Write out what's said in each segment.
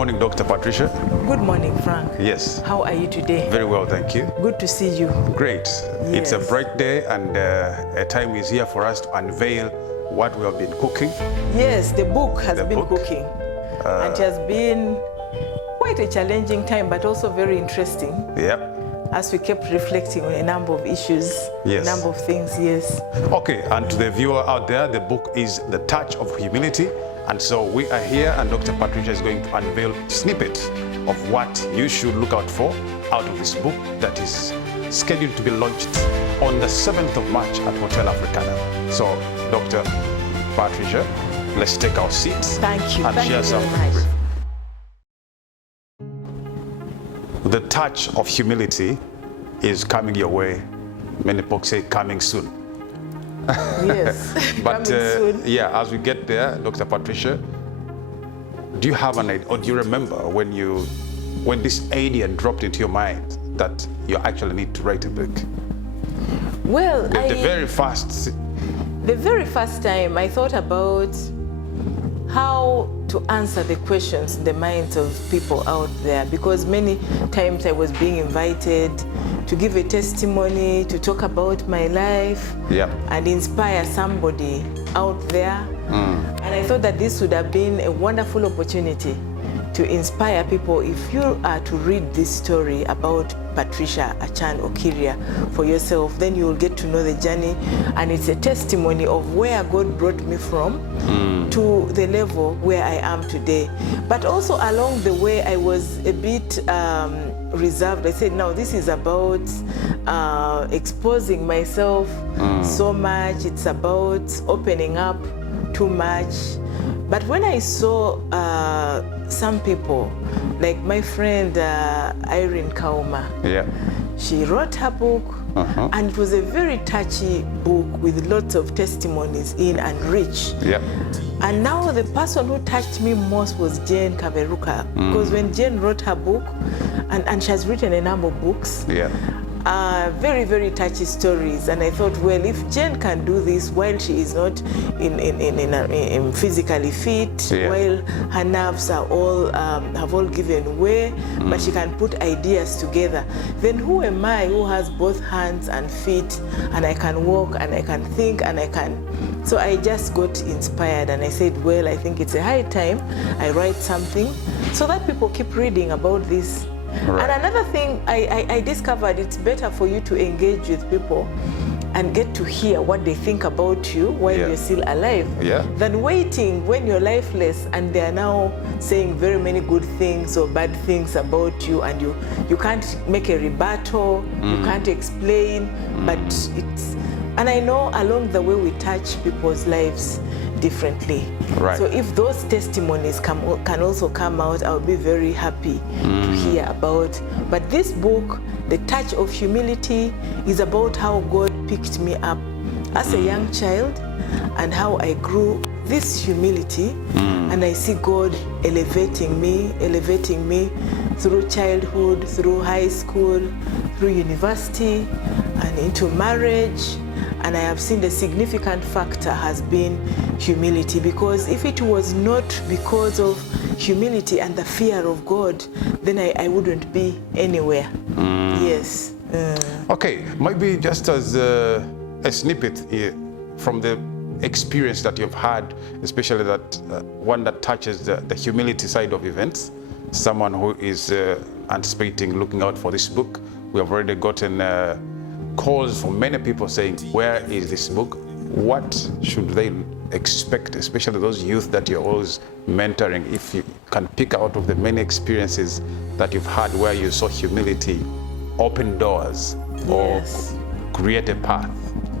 morning, Dr. Patricia. Good morning, Frank. Yes. How are you today? Very well, thank you. Good to see you. Great. Yes. It's a bright day, and a time is here for us to unveil what we have been cooking. Yes, the book has been cooking. And it has been quite a challenging time, but also very interesting. Yep. As we kept reflecting on a number of issues, yes. a number of things, yes. Okay, and to the viewer out there, the book is The Touch of Humility. And so we are here, and Dr. Patricia is going to unveil snippets of what you should look out for out of this book that is scheduled to be launched on the 7th of March at Hotel Africana. So, Dr. Patricia, let's take our seats. Thank you. And Thank share you some very much. The Touch of Humility is coming your way. Many folks say coming soon. Yes, but coming soon. Yeah, as we get there, Dr. Patricia, do you have an idea, or do you remember when this idea dropped into your mind that you actually need to write a book? Well, The very first time I thought about how to answer the questions in the minds of people out there, because many times I was being invited to give a testimony, to talk about my life, and inspire somebody out there. And I thought that this would have been a wonderful opportunity to inspire people. If you are to read this story about Patricia Achan Okiria for yourself, then you will get to know the journey, and it's a testimony of where God brought me from to the level where I am today. But also along the way, I was a bit reserved. I said, no, this is about exposing myself so much. It's about opening up too much. But when I saw some people, like my friend Irene Kauma, she wrote her book, and it was a very touchy book with lots of testimonies in and rich. And now the person who touched me most was Jane Kaberuka, because when Jane wrote her book, and she has written a number of books, very, very touchy stories. And I thought, well, if Jane can do this while she is not in physically fit, while her nerves are all have all given way, but she can put ideas together, then who am I, who has both hands and feet, and I can walk and I can think and I can. So I just got inspired, and I said, well, I think it's a high time I write something so that people keep reading about this. And another thing I discovered, it's better for you to engage with people and get to hear what they think about you while you're still alive than waiting when you're lifeless and they are now saying very many good things or bad things about you, and you can't make a rebuttal, you can't explain, but it's. And I know along the way we touch people's lives differently. So if those testimonies can also come out, I'll be very happy to hear about. But this book, The Touch of Humility, is about how God picked me up as a young child and how I grew this humility, and I see God elevating me through childhood, through high school, through university, and into marriage. And I have seen the significant factor has been humility, because if it was not because of humility and the fear of God, then I wouldn't be anywhere. Yes. Okay, maybe just as a snippet from the experience that you've had, especially that one that touches the humility side of events, someone who is anticipating, looking out for this book. We have already gotten calls from many people saying, where is this book? What should they expect, especially those youth that you're always mentoring? If you can pick out of the many experiences that you've had where you saw humility open doors or create a path.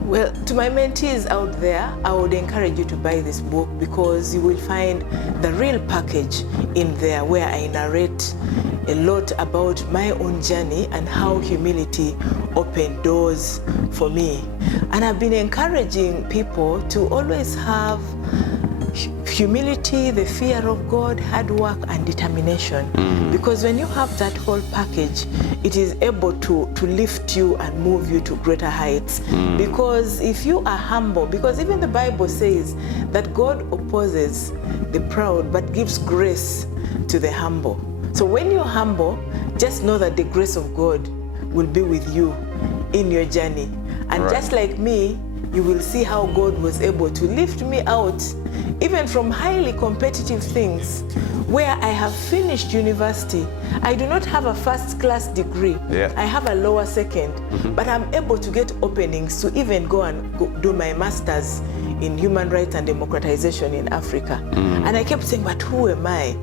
Well, to my mentees out there, I would encourage you to buy this book, because you will find the real package in there where I narrate a lot about my own journey and how humility opened doors for me. And I've been encouraging people to always have humility, the fear of God, hard work, and determination. Because when you have that whole package, it is able to lift you and move you to greater heights. Because if you are humble, because even the Bible says that God opposes the proud but gives grace to the humble. So when you're humble, just know that the grace of God will be with you in your journey. And just like me, you will see how God was able to lift me out, even from highly competitive things, where I have finished university. I do not have a first-class degree. I have a lower second, but I'm able to get openings to even go and do my master's in human rights and democratization in Africa. And I kept saying, but who am I?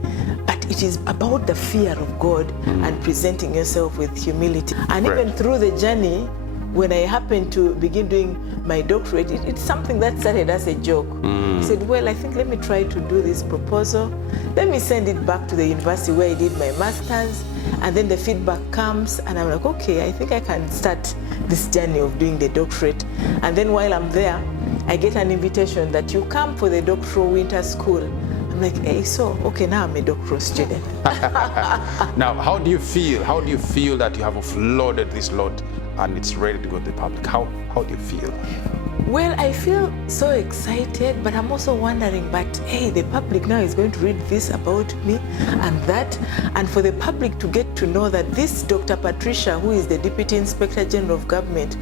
But it is about the fear of God and presenting yourself with humility. And even through the journey, when I happened to begin doing my doctorate, it's something that started as a joke. I said, well, I think let me try to do this proposal. Let me send it back to the university where I did my master's. And then the feedback comes and I'm like, okay, I think I can start this journey of doing the doctorate. And then while I'm there, I get an invitation that you come for the doctoral winter school. I'm like, hey, so, okay, now I'm a doctoral student. Now, how do you feel? How do you feel that you have offloaded this load and it's ready to go to the public? How do you feel? Well, I feel so excited, but I'm also wondering, but hey, the public now is going to read this about me and that, and for the public to get to know that this Dr. Patricia, who is the Deputy Inspector General of Government,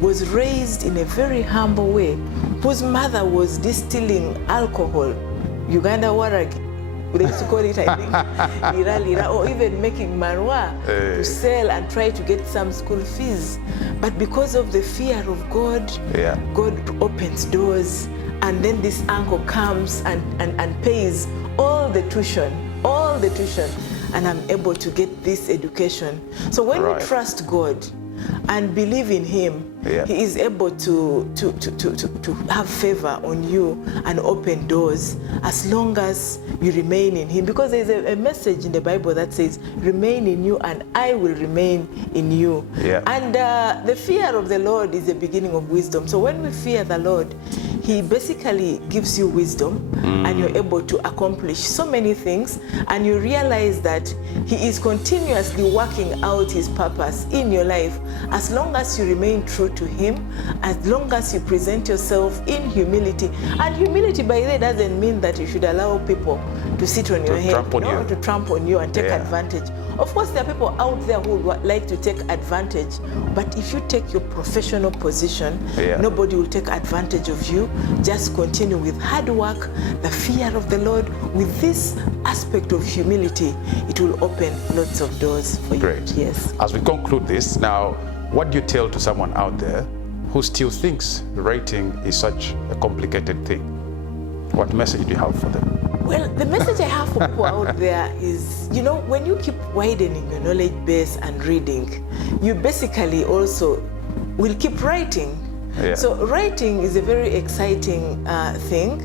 was raised in a very humble way, whose mother was distilling alcohol, Uganda Waragi, they used to call it, I think, lira lira, or even making marwa to sell and try to get some school fees. But because of the fear of God, God opens doors, and then this uncle comes and pays all the tuition, and I'm able to get this education. So when you trust God and believe in Him, He is able to have favor on you and open doors as long as you remain in Him. Because there's a message in the Bible that says, remain in you and I will remain in you. And the fear of the Lord is the beginning of wisdom. So when we fear the Lord, He basically gives you wisdom and you're able to accomplish so many things, and you realize that He is continuously working out His purpose in your life as long as you remain true to Him, as long as you present yourself in humility. And humility, by the way, doesn't mean that you should allow people to sit on your head, to trample on you and take advantage. Of course, there are people out there who would like to take advantage, but if you take your professional position, nobody will take advantage of you. Just continue with hard work, the fear of the Lord. With this aspect of humility, it will open lots of doors for you. Great. Yes. As we conclude this, now, what do you tell to someone out there who still thinks writing is such a complicated thing? What message do you have for them? Well, the message I have for people out there is, you know, when you keep widening your knowledge base and reading, you basically also will keep writing. So writing is a very exciting thing.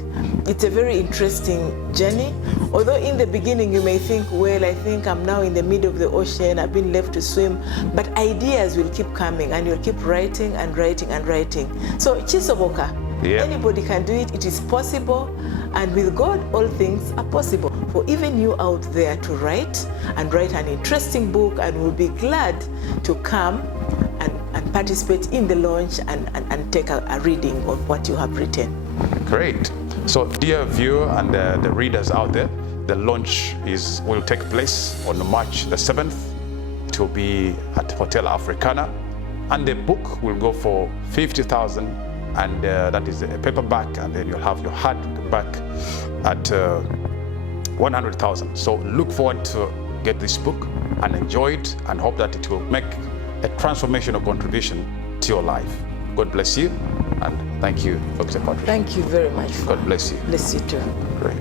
It's a very interesting journey. Although in the beginning you may think, well, I think I'm now in the middle of the ocean, I've been left to swim, but ideas will keep coming and you'll keep writing and writing and writing. So Chisoboka, anybody can do it, it is possible, and with God all things are possible. For even you out there to write and write an interesting book, and we'll be glad to come and participate in the launch and take a reading of what you have written. Great. So dear viewer and the readers out there, the launch will take place on March the 7th. It will be at Hotel Africana, and the book will go for 50,000, and that is a paperback, and then you'll have your hardback at 100,000. So look forward to get this book and enjoy it, and hope that it will make a transformational contribution to your life. God bless you, and thank you, Dr. Patricia. Thank you very much. God bless you. Bless you too. Great.